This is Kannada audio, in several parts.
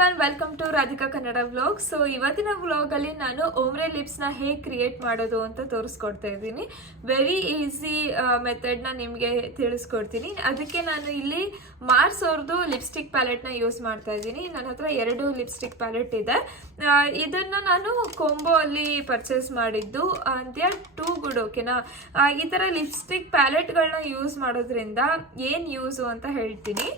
Everyone, welcome to Radhika Kannada vlog. So ಇವತ್ತಿನ ವ್ಲಾಗಲ್ಲಿ ನಾನು ಓಮ್ರೆ ಲಿಪ್ಸ್ನ ಹೇಗೆ ಕ್ರಿಯೇಟ್ ಮಾಡೋದು ಅಂತ ತೋರಿಸ್ಕೊಡ್ತಾ ಇದ್ದೀನಿ. ವೆರಿ ಈಸಿ ಮೆಥಡ್ನ ನಿಮಗೆ ತಿಳಿಸ್ಕೊಡ್ತೀನಿ. ಅದಕ್ಕೆ ನಾನು ಇಲ್ಲಿ ಮಾರ್ಸ್ ಅವ್ರದ್ದು ಲಿಪ್ಸ್ಟಿಕ್ ಪ್ಯಾಲೆಟ್ನ ಯೂಸ್ ಮಾಡ್ತಾ ಇದ್ದೀನಿ. ನನ್ನ ಹತ್ರ 2 ಲಿಪ್ಸ್ಟಿಕ್ ಪ್ಯಾಲೆಟ್ ಇದೆ. ಇದನ್ನು ನಾನು ಕೊಂಬೋ ಅಲ್ಲಿ ಪರ್ಚೇಸ್ ಮಾಡಿದ್ದು. They are too good. ಓಕೆನಾ, ಈ ಥರ ಲಿಪ್ಸ್ಟಿಕ್ ಪ್ಯಾಲೆಟ್ಗಳನ್ನ ಯೂಸ್ ಮಾಡೋದ್ರಿಂದ ಏನು ಯೂಸು ಅಂತ ಹೇಳ್ತೀನಿ.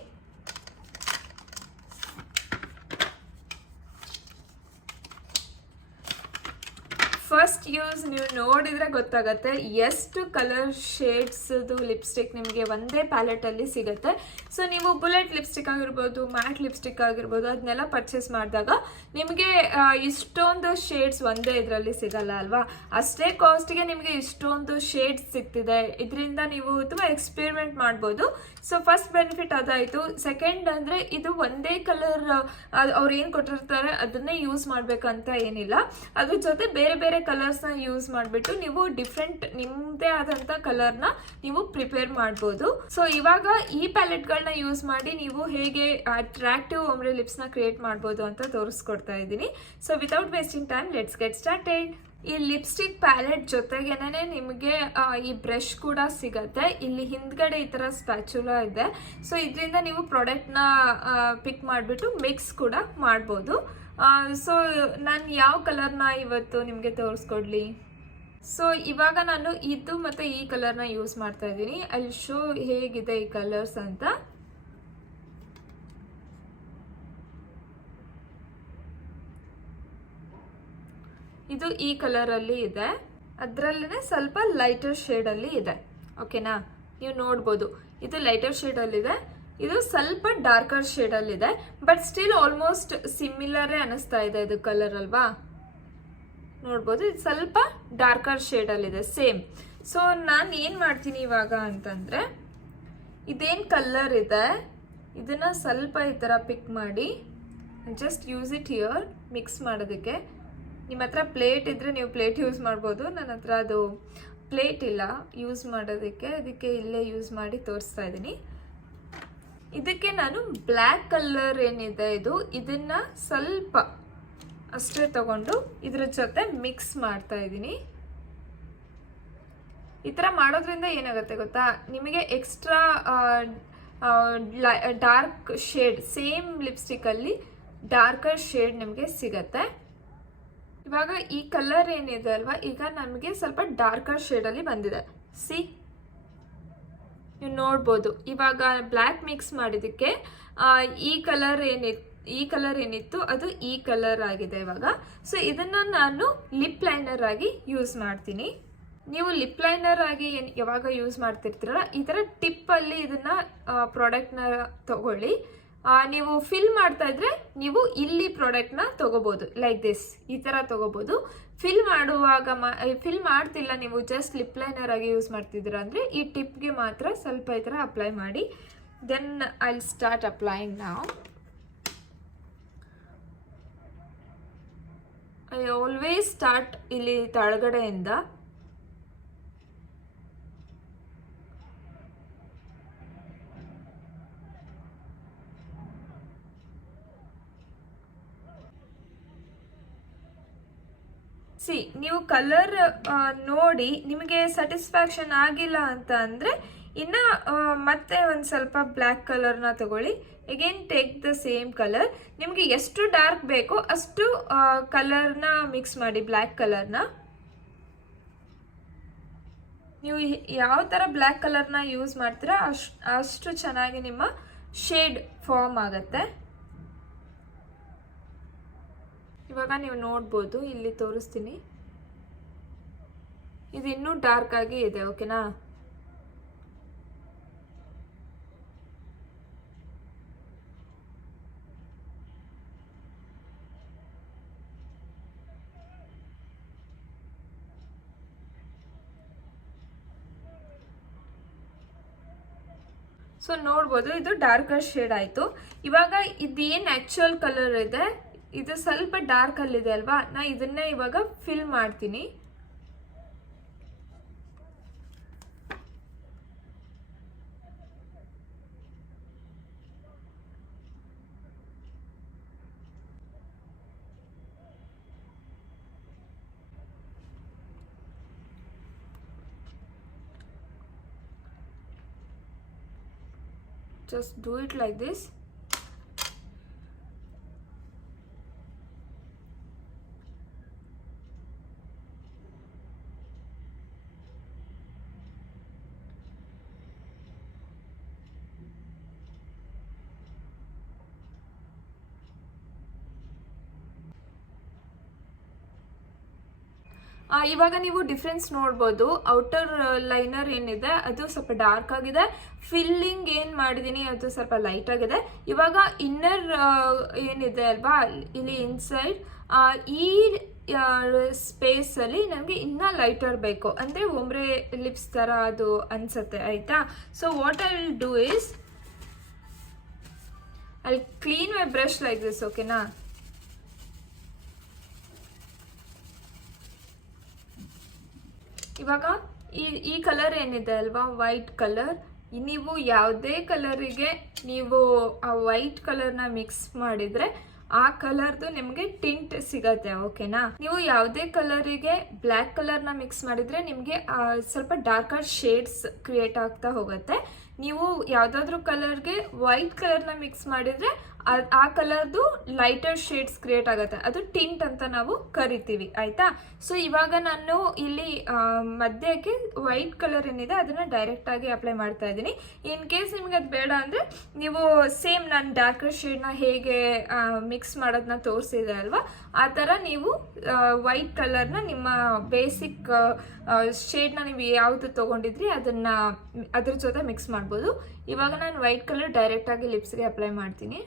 ಫಸ್ಟ್ ಯೂಸ್ ನೀವು ನೋಡಿದ್ರೆ ಗೊತ್ತಾಗತ್ತೆ ಎಷ್ಟು ಕಲರ್ ಶೇಡ್ಸ್ದು ಲಿಪ್ಸ್ಟಿಕ್ ನಿಮಗೆ ಒಂದೇ ಪ್ಯಾಲೆಟಲ್ಲಿ ಸಿಗುತ್ತೆ. ಸೊ ನೀವು ಬುಲೆಟ್ ಲಿಪ್ಸ್ಟಿಕ್ ಆಗಿರ್ಬೋದು, ಮ್ಯಾಟ್ ಲಿಪ್ಸ್ಟಿಕ್ ಆಗಿರ್ಬೋದು, ಅದನ್ನೆಲ್ಲ ಪರ್ಚೇಸ್ ಮಾಡಿದಾಗ ನಿಮಗೆ ಇಷ್ಟೊಂದು ಶೇಡ್ಸ್ ಒಂದೇ ಇದರಲ್ಲಿ ಸಿಗಲ್ಲ ಅಲ್ವಾ. ಅಷ್ಟೇ ಕಾಸ್ಟಿಗೆ ನಿಮಗೆ ಇಷ್ಟೊಂದು ಶೇಡ್ಸ್ ಸಿಗ್ತಿದೆ. ಇದರಿಂದ ನೀವು ತುಂಬ ಎಕ್ಸ್ಪೆರಿಮೆಂಟ್ ಮಾಡ್ಬೋದು. ಸೊ ಫಸ್ಟ್ ಬೆನಿಫಿಟ್ ಅದಾಯಿತು. ಸೆಕೆಂಡ್ ಅಂದರೆ ಇದು ಒಂದೇ ಕಲರ್ ಅವ್ರು ಏನು ಕೊಟ್ಟಿರ್ತಾರೆ ಅದನ್ನೇ ಯೂಸ್ ಮಾಡಬೇಕಂತ ಏನಿಲ್ಲ. ಅದ್ರ ಜೊತೆ ಬೇರೆ ಬೇರೆ ಕಲರ್ಸ್ನ ಯೂಸ್ ಮಾಡಿಬಿಟ್ಟು ನೀವು ಡಿಫ್ರೆಂಟ್ ನಿಮ್ಮದೇ ಆದಂಥ ಕಲರ್ನ ನೀವು ಪ್ರಿಪೇರ್ ಮಾಡ್ಬೋದು. ಸೊ ಇವಾಗ ಈ ಪ್ಯಾಲೆಟ್ಗಳನ್ನ ಯೂಸ್ ಮಾಡಿ ನೀವು ಹೇಗೆ ಅಟ್ರಾಕ್ಟಿವ್ ಓಮ್ರೆ ಲಿಪ್ಸ್ನ ಕ್ರಿಯೇಟ್ ಮಾಡ್ಬೋದು ಅಂತ ತೋರಿಸ್ಕೊಡ್ತಾ ಇದ್ದೀನಿ. So without wasting time, let's get started. ಈ ಲಿಪ್ಸ್ಟಿಕ್ ಪ್ಯಾಲೆಟ್ ಜೊತೆಗೇನೆ ನಿಮಗೆ ಈ ಬ್ರಷ್ ಕೂಡ ಸಿಗತ್ತೆ. ಇಲ್ಲಿ ಹಿಂದ್ಗಡೆ ಈ ಥರ ಸ್ಪ್ಯಾಚುಲಾ ಇದೆ. ಸೊ ಇದರಿಂದ ನೀವು ಪ್ರಾಡಕ್ಟ್ನ ಪಿಕ್ ಮಾಡಿಬಿಟ್ಟು ಮಿಕ್ಸ್ ಕೂಡ ಮಾಡ್ಬೋದು. ಸೊ ನಾನು ಯಾವ ಕಲರ್ನ ಇವತ್ತು ನಿಮಗೆ ತೋರಿಸ್ಕೊಡ್ಲಿ. ಸೊ ಇವಾಗ ನಾನು ಇದು ಮತ್ತು ಈ ಕಲರ್ನ ಯೂಸ್ ಮಾಡ್ತಾ ಇದ್ದೀನಿ. ಅಲ್ಲಿ ಶೋ ಹೇಗಿದೆ ಈ ಕಲರ್ಸ್ ಅಂತ. ಇದು ಈ ಕಲರಲ್ಲಿ ಇದೆ, ಅದರಲ್ಲೇ ಸ್ವಲ್ಪ ಲೈಟರ್ ಶೇಡಲ್ಲಿ ಇದೆ. ಓಕೆನಾ, ನೀವು ನೋಡ್ಬೋದು ಇದು ಲೈಟರ್ ಶೇಡಲ್ಲಿದೆ, ಇದು ಸ್ವಲ್ಪ ಡಾರ್ಕರ್ ಶೇಡಲ್ಲಿದೆ. ಬಟ್ ಸ್ಟಿಲ್ ಆಲ್ಮೋಸ್ಟ್ ಸಿಮಿಲರೇ ಅನಿಸ್ತಾ ಇದೆ ಇದು ಕಲರ್ ಅಲ್ವಾ. ನೋಡ್ಬೋದು ಇದು ಸ್ವಲ್ಪ ಡಾರ್ಕರ್ ಶೇಡಲ್ಲಿದೆ, ಸೇಮ್. ಸೊ ನಾನು ಏನು ಮಾಡ್ತೀನಿ ಇವಾಗ ಅಂತಂದರೆ, ಇದೇನು ಕಲರ್ ಇದೆ ಇದನ್ನು ಸ್ವಲ್ಪ ಈ ಥರ ಪಿಕ್ ಮಾಡಿ just use it here mix ಮಾಡೋದಕ್ಕೆ. ನಿಮ್ಮ ಹತ್ರ ಪ್ಲೇಟ್ ಇದ್ದರೆ ನೀವು ಪ್ಲೇಟ್ ಯೂಸ್ ಮಾಡ್ಬೋದು. ನನ್ನ ಹತ್ರ ಅದು ಪ್ಲೇಟ್ ಇಲ್ಲ ಯೂಸ್ ಮಾಡೋದಕ್ಕೆ, ಅದಕ್ಕೆ ಇಲ್ಲೇ ಯೂಸ್ ಮಾಡಿ ತೋರಿಸ್ತಾ ಇದ್ದೀನಿ. ಇದಕ್ಕೆ ನಾನು ಬ್ಲ್ಯಾಕ್ ಕಲರ್ ಏನಿದೆ ಇದನ್ನು ಸ್ವಲ್ಪ ಅಷ್ಟೇ ತಗೊಂಡು ಇದ್ರ ಜೊತೆ ಮಿಕ್ಸ್ ಮಾಡ್ತಾ ಇದ್ದೀನಿ. ಈ ಥರ ಮಾಡೋದ್ರಿಂದ ಏನಾಗುತ್ತೆ ಗೊತ್ತಾ, ನಿಮಗೆ ಎಕ್ಸ್ಟ್ರಾ ಡಾರ್ಕ್ ಶೇಡ್, ಸೇಮ್ ಲಿಪ್ಸ್ಟಿಕ್ಕಲ್ಲಿ ಡಾರ್ಕರ್ ಶೇಡ್ ನಿಮಗೆ ಸಿಗತ್ತೆ. ಇವಾಗ ಈ ಕಲರ್ ಏನಿದೆ ಅಲ್ವಾ, ಈಗ ನಮಗೆ ಸ್ವಲ್ಪ ಡಾರ್ಕರ್ ಶೇಡಲ್ಲಿ ಬಂದಿದೆ. ಸಿ, ನೀವು ನೋಡ್ಬೋದು ಇವಾಗ ಬ್ಲ್ಯಾಕ್ ಮಿಕ್ಸ್ ಮಾಡಿದ್ದಕ್ಕೆ ಈ ಕಲರ್ ಏನಿತ್ತು ಅದು ಈ ಕಲರ್ ಆಗಿದೆ ಇವಾಗ. ಸೊ ಇದನ್ನು ನಾನು ಲಿಪ್ ಲೈನರ್ ಆಗಿ ಯೂಸ್ ಮಾಡ್ತೀನಿ. ನೀವು ಲಿಪ್ ಲೈನರ್ ಆಗಿ ಯಾವಾಗ ಯೂಸ್ ಮಾಡ್ತಿರ್ತೀರ ಈ ಥರ ಟಿಪ್ಪಲ್ಲಿ ಇದನ್ನು ಪ್ರಾಡಕ್ಟ್ನ ತಗೊಳ್ಳಿ. ನೀವು ಫಿಲ್ ಮಾಡ್ತಾ ಇದ್ರೆ ನೀವು ಇಲ್ಲಿ ಪ್ರಾಡಕ್ಟ್ನ ತಗೋಬೋದು, ಲೈಕ್ ದಿಸ್, ಈ ಥರ ತಗೋಬೋದು. ಫಿಲ್ ಮಾಡುವಾಗ ಫಿಲ್ ಮಾಡ್ತಿಲ್ಲ, ನೀವು ಜಸ್ಟ್ ಲಿಪ್ ಲೈನರ್ ಆಗಿ ಯೂಸ್ ಮಾಡ್ತಿದ್ದೀರಾ ಅಂದರೆ ಈ ಟಿಪ್ಗೆ ಮಾತ್ರ ಸ್ವಲ್ಪ ಈ ಥರ ಅಪ್ಲೈ ಮಾಡಿ. Then I will start applying now. I always start ಇಲ್ಲಿ ತಳಗಡೆಯಿಂದ. ಸಿ, ನೀವು ಕಲರ್ ನೋಡಿ ನಿಮಗೆ ಸ್ಯಾಟಿಸ್ಫ್ಯಾಕ್ಷನ್ ಆಗಿಲ್ಲ ಅಂತ ಅಂದರೆ ಇನ್ನು ಮತ್ತೆ ಒಂದು ಸ್ವಲ್ಪ ಬ್ಲ್ಯಾಕ್ ಕಲರ್ನ ತಗೊಳ್ಳಿ. Again take the same colour. ನಿಮಗೆ ಎಷ್ಟು ಡಾರ್ಕ್ ಬೇಕೋ ಅಷ್ಟು ಕಲರ್ನ ಮಿಕ್ಸ್ ಮಾಡಿ, ಬ್ಲ್ಯಾಕ್ ಕಲರ್ನ. ನೀವು ಯಾವ ಥರ ಬ್ಲ್ಯಾಕ್ ಕಲರ್ನ ಯೂಸ್ ಮಾಡ್ತೀರಾ ಅಷ್ಟು ಚೆನ್ನಾಗಿ ನಿಮ್ಮ ಶೇಡ್ ಫಾರ್ಮ್ ಆಗುತ್ತೆ. ಇವಾಗ ನೀವು ನೋಡ್ಬೋದು, ಇಲ್ಲಿ ತೋರಿಸ್ತೀನಿ, ಇದು ಇನ್ನೂ ಡಾರ್ಕ್ ಆಗಿ ಇದೆ. ಓಕೆನಾ, ಸೊ ನೋಡ್ಬೋದು ಇದು ಡಾರ್ಕರ್ ಶೇಡ್ ಆಯಿತು. ಇವಾಗ ಇದೇನು ಆ್ಯಕ್ಚುಯಲ್ ಕಲರ್ ಇದೆ ಇದು ಸ್ವಲ್ಪ ಡಾರ್ಕ್ ಅಲ್ಲಿದೆ ಅಲ್ವಾ, ನಾ ಇದನ್ನೇ ಇವಾಗ ಫಿಲ್ ಮಾಡ್ತೀನಿ. just do it like this. ಇವಾಗ ನೀವು ಡಿಫ್ರೆನ್ಸ್ ನೋಡ್ಬೋದು. ಔಟರ್ ಲೈನರ್ ಏನಿದೆ ಅದು ಸ್ವಲ್ಪ ಡಾರ್ಕ್ ಆಗಿದೆ, ಫಿಲ್ಲಿಂಗ್ ಏನು ಮಾಡಿದ್ದೀನಿ ಅದು ಸ್ವಲ್ಪ ಲೈಟ್ ಆಗಿದೆ. ಇವಾಗ ಇನ್ನರ್ ಏನಿದೆ ಅಲ್ವಾ ಇಲ್ಲಿ ಇನ್ಸೈಡ್, ಈ ಸ್ಪೇಸಲ್ಲಿ ನನಗೆ ಇನ್ನೂ ಲೈಟರ್ ಬೇಕು, ಅಂದರೆ ಒಮ್ರೆ ಲಿಪ್ಸ್ ಥರ ಅದು ಅನಿಸುತ್ತೆ, ಆಯಿತಾ. So what I will do is I clean my brush like this, ಓಕೆನಾ. ಇವಾಗ ಈ ಕಲರ್ ಏನಿದೆ ಅಲ್ವಾ ವೈಟ್ ಕಲರ್, ನೀವು ಯಾವುದೇ ಕಲರಿಗೆ ನೀವು ಆ ವೈಟ್ ಕಲರ್ನ ಮಿಕ್ಸ್ ಮಾಡಿದರೆ ಆ ಕಲರ್ದು ನಿಮಗೆ ಟಿಂಟ್ ಸಿಗತ್ತೆ, ಓಕೆನಾ. ನೀವು ಯಾವುದೇ ಕಲರಿಗೆ ಬ್ಲ್ಯಾಕ್ ಕಲರ್ನ ಮಿಕ್ಸ್ ಮಾಡಿದರೆ ನಿಮಗೆ ಸ್ವಲ್ಪ ಡಾರ್ಕರ್ ಶೇಡ್ಸ್ ಕ್ರಿಯೇಟ್ ಆಗ್ತಾ ಹೋಗುತ್ತೆ. ನೀವು ಯಾವುದಾದ್ರೂ ಕಲರ್ಗೆ ವೈಟ್ ಕಲರ್ನ ಮಿಕ್ಸ್ ಮಾಡಿದರೆ ಆ ಕಲರ್ದು ಲೈಟರ್ ಶೇಡ್ಸ್ ಕ್ರಿಯೇಟ್ ಆಗುತ್ತೆ, ಅದು ಟಿಂಟ್ ಅಂತ ನಾವು ಕರಿತೀವಿ, ಆಯಿತಾ. ಸೊ ಇವಾಗ ನಾನು ಇಲ್ಲಿ ಮಧ್ಯಕ್ಕೆ ವೈಟ್ ಕಲರ್ ಏನಿದೆ ಅದನ್ನು ಡೈರೆಕ್ಟಾಗಿ ಅಪ್ಲೈ ಮಾಡ್ತಾ ಇದ್ದೀನಿ. ಇನ್ ಕೇಸ್ ನಿಮ್ಗೆ ಅದು ಬೇಡ ಅಂದರೆ ನೀವು ಸೇಮ್ ನಾನು ಡಾರ್ಕರ್ ಶೇಡ್ನ ಹೇಗೆ ಮಿಕ್ಸ್ ಮಾಡೋದನ್ನ ತೋರಿಸಿದೆ ಅಲ್ವಾ, ಆ ಥರ ನೀವು ವೈಟ್ ಕಲರ್ನ ನಿಮ್ಮ ಬೇಸಿಕ್ ಶೇಡ್ನ ನೀವು ಯಾವುದು ತೊಗೊಂಡಿದ್ರಿ ಅದನ್ನು ಅದ್ರ ಜೊತೆ ಮಿಕ್ಸ್ ಮಾಡ್ಬೋದು. ಇವಾಗ ನಾನು ವೈಟ್ ಕಲರ್ ಡೈರೆಕ್ಟಾಗಿ ಲಿಪ್ಸ್ಗೆ ಅಪ್ಲೈ ಮಾಡ್ತೀನಿ.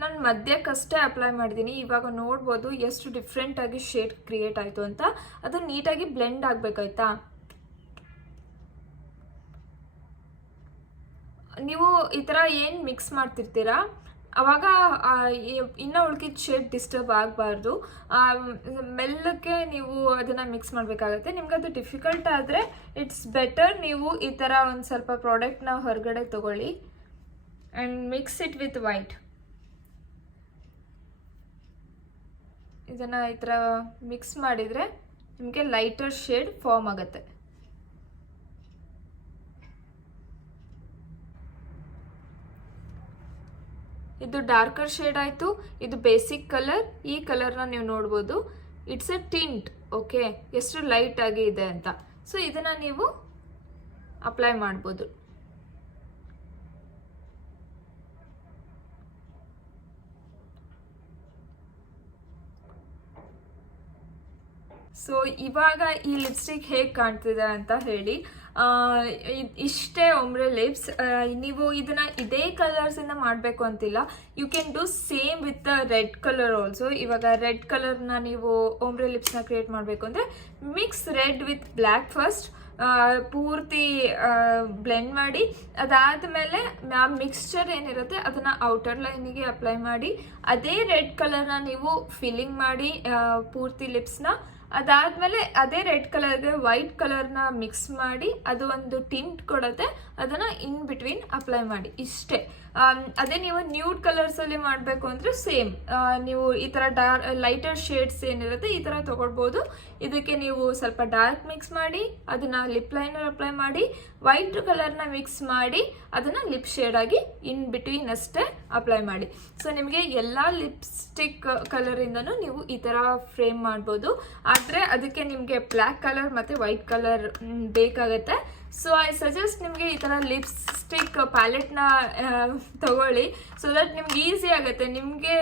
ನಾನು ಮಧ್ಯಕ್ಕಷ್ಟೇ ಅಪ್ಲೈ ಮಾಡಿದ್ದೀನಿ. ಇವಾಗ ನೋಡ್ಬೋದು ಎಷ್ಟು ಡಿಫ್ರೆಂಟಾಗಿ ಶೇಡ್ ಕ್ರಿಯೇಟ್ ಆಯಿತು ಅಂತ. ಅದು ನೀಟಾಗಿ ಬ್ಲೆಂಡ್ ಆಗಬೇಕಾಯ್ತಾ. ನೀವು ಈ ಥರ ಏನು ಮಿಕ್ಸ್ ಮಾಡ್ತಿರ್ತೀರಾ ಅವಾಗ ಇನ್ನೂ ಉಳ್ಕಿದ ಶೇಡ್ ಡಿಸ್ಟರ್ಬ್ ಆಗಬಾರ್ದು. ಮೆಲ್ಲಕ್ಕೆ ನೀವು ಅದನ್ನು ಮಿಕ್ಸ್ ಮಾಡಬೇಕಾಗತ್ತೆ. ನಿಮ್ಗೆ ಅದು ಡಿಫಿಕಲ್ಟ್ ಆದರೆ ಇಟ್ಸ್ ಬೆಟರ್ ನೀವು ಈ ಥರ ಒಂದು ಸ್ವಲ್ಪ ಪ್ರಾಡಕ್ಟ್ನ ಹೊರಗಡೆ ತೊಗೊಳ್ಳಿ and mix it with white. ಇದನ್ನು ಈ ಥರ ಮಿಕ್ಸ್ ಮಾಡಿದರೆ ನಿಮಗೆ ಲೈಟರ್ ಶೇಡ್ ಫಾರ್ಮ್ ಆಗುತ್ತೆ. ಇದು ಡಾರ್ಕರ್ ಶೇಡ್ ಆಯಿತು, ಇದು ಬೇಸಿಕ್ ಕಲರ್. ಈ ಕಲರ್ನ ನೀವು ನೋಡ್ಬೋದು, ಇಟ್ಸ್ ಎ ಟಿಂಟ್, ಓಕೆ, ಎಷ್ಟು ಲೈಟ್ ಆಗಿ ಇದೆ ಅಂತ. ಸೊ ಇದನ್ನು ನೀವು ಅಪ್ಲೈ ಮಾಡ್ಬೋದು. ಸೊ ಇವಾಗ ಈ ಲಿಪ್ಸ್ಟಿಕ್ ಹೇಗೆ ಕಾಣ್ತಿದೆ ಅಂತ ಹೇಳಿ. ಇಷ್ಟೇ ಒಮ್ರೆ ಲಿಪ್ಸ್. ನೀವು ಇದನ್ನ ಇದೇ ಕಲರ್ಸಿಂದ ಮಾಡಬೇಕು ಅಂತಿಲ್ಲ. You can do same with the red colour also. ಇವಾಗ ರೆಡ್ ಕಲರ್ನ ನೀವು ಒಮ್ರೆ ಲಿಪ್ಸ್ನ ಕ್ರಿಯೇಟ್ ಮಾಡಬೇಕು ಅಂದರೆ mix red with black first, ಪೂರ್ತಿ ಬ್ಲೆಂಡ್ ಮಾಡಿ, ಅದಾದಮೇಲೆ ಆ ಮಿಕ್ಸ್ಚರ್ ಏನಿರುತ್ತೆ ಅದನ್ನು ಔಟರ್ ಲೈನಿಗೆ ಅಪ್ಲೈ ಮಾಡಿ, ಅದೇ ರೆಡ್ ಕಲರ್ನ ನೀವು ಫಿಲ್ಲಿಂಗ್ ಮಾಡಿ ಪೂರ್ತಿ ಲಿಪ್ಸ್ನ. ಅದಾದಮೇಲೆ ಅದೇ ರೆಡ್ ಕಲರ್ಗೆ ವೈಟ್ ಕಲರ್ನ ಮಿಕ್ಸ್ ಮಾಡಿ ಅದು ಒಂದು ಟಿಂಟ್ ಕೊಡುತ್ತೆ, ಅದನ್ನು ಇನ್ ಬಿಟ್ವೀನ್ ಅಪ್ಲೈ ಮಾಡಿ. ಇಷ್ಟೇ. ಅದೇ ನೀವು ನ್ಯೂಡ್ ಕಲರ್ಸಲ್ಲಿ ಮಾಡಬೇಕು ಅಂದರೆ ಸೇಮ್ ನೀವು ಈ ಥರ ಲೈಟರ್ ಶೇಡ್ಸ್ ಏನಿರುತ್ತೆ ಈ ಥರ ತೊಗೊಳ್ಬೋದು. ಇದಕ್ಕೆ ನೀವು ಸ್ವಲ್ಪ ಡಾರ್ಕ್ ಮಿಕ್ಸ್ ಮಾಡಿ ಅದನ್ನು ಲಿಪ್ ಲೈನರ್ ಅಪ್ಲೈ ಮಾಡಿ, ವೈಟ್ ಕಲರ್ನ ಮಿಕ್ಸ್ ಮಾಡಿ ಅದನ್ನು ಲಿಪ್ ಶೇಡಾಗಿ ಇನ್ ಬಿಟ್ವೀನ್ ಅಷ್ಟೇ ಅಪ್ಲೈ ಮಾಡಿ. ಸೊ ನಿಮಗೆ ಎಲ್ಲ ಲಿಪ್ಸ್ಟಿಕ್ ಕಲರಿಂದನೂ ನೀವು ಈ ಥರ ಫ್ರೇಮ್ ಮಾಡ್ಬೋದು. ಆದರೆ ಅದಕ್ಕೆ ನಿಮಗೆ ಬ್ಲ್ಯಾಕ್ ಕಲರ್ ಮತ್ತು ವೈಟ್ ಕಲರ್ ಬೇಕಾಗತ್ತೆ. ಸೊ ಐ ಸಜೆಸ್ಟ್ ನಿಮಗೆ ಈ ಥರ ಲಿಪ್ಸ್ಟಿಕ್ ಪ್ಯಾಲೆಟ್ನ ತಗೊಳ್ಳಿ, ಸೊ ದಟ್ ನಿಮ್ಗೆ ಈಸಿ ಆಗುತ್ತೆ. ನಿಮಗೆ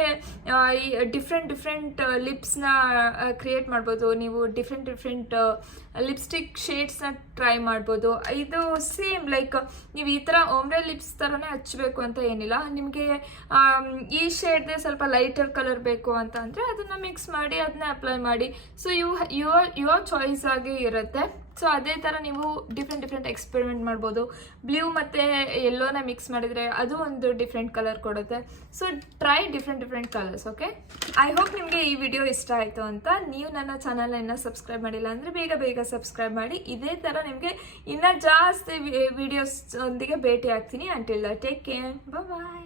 ಡಿಫ್ರೆಂಟ್ ಲಿಪ್ಸ್ನ ಕ್ರಿಯೇಟ್ ಮಾಡ್ಬೋದು. ನೀವು ಡಿಫ್ರೆಂಟ್ ಲಿಪ್ಸ್ಟಿಕ್ ಶೇಡ್ಸ್ನ ಟ್ರೈ ಮಾಡ್ಬೋದು. ಇದು ಸೇಮ್ ಲೈಕ್ ನೀವು ಈ ಥರ ಓಮ್ರೆ ಲಿಪ್ಸ್ ಥರನೇ ಹಚ್ಚಬೇಕು ಅಂತ ಏನಿಲ್ಲ. ನಿಮಗೆ ಈ ಶೇಡ್ದೇ ಸ್ವಲ್ಪ ಲೈಟರ್ ಕಲರ್ ಬೇಕು ಅಂತ ಅಂದರೆ ಅದನ್ನು ಮಿಕ್ಸ್ ಮಾಡಿ ಅದನ್ನ ಅಪ್ಲೈ ಮಾಡಿ. ಸೊ ಯುವರ್ ಚಾಯ್ಸ್ ಆಗಿ ಇರುತ್ತೆ. ಸೊ ಅದೇ ಥರ ನೀವು ಡಿಫ್ರೆಂಟ್ ಎಕ್ಸ್ಪೆರಿಮೆಂಟ್ ಮಾಡ್ಬೋದು. ಬ್ಲೂ ಮತ್ತು ಯೆಲ್ಲೋನ ಮಿಕ್ಸ್ ಮಾಡಿದರೆ ಅದು ಒಂದು ಡಿಫ್ರೆಂಟ್ ಕಲರ್ ಕೊಡುತ್ತೆ. So try different colours. Okay, I hope ನಿಮಗೆ ಈ ವಿಡಿಯೋ ಇಷ್ಟ ಆಯಿತು ಅಂತ. ನೀವು ನನ್ನ ಚಾನಲ್ನ ಇನ್ನೂ ಸಬ್ಸ್ಕ್ರೈಬ್ ಮಾಡಿಲ್ಲ ಅಂದರೆ ಬೇಗ ಸಬ್ಸ್ಕ್ರೈಬ್ ಮಾಡಿ. ಇದೇ ಥರ ನಿಮಗೆ ಇನ್ನೂ ಜಾಸ್ತಿ ವಿಡಿಯೋಸ್ ಒಂದಿಗೆ ಭೇಟಿ ಆಗ್ತೀನಿ. ಅಂಟಿಲ್ ಟೇಕ್ ಕೇರ್, ಬಾಯ್.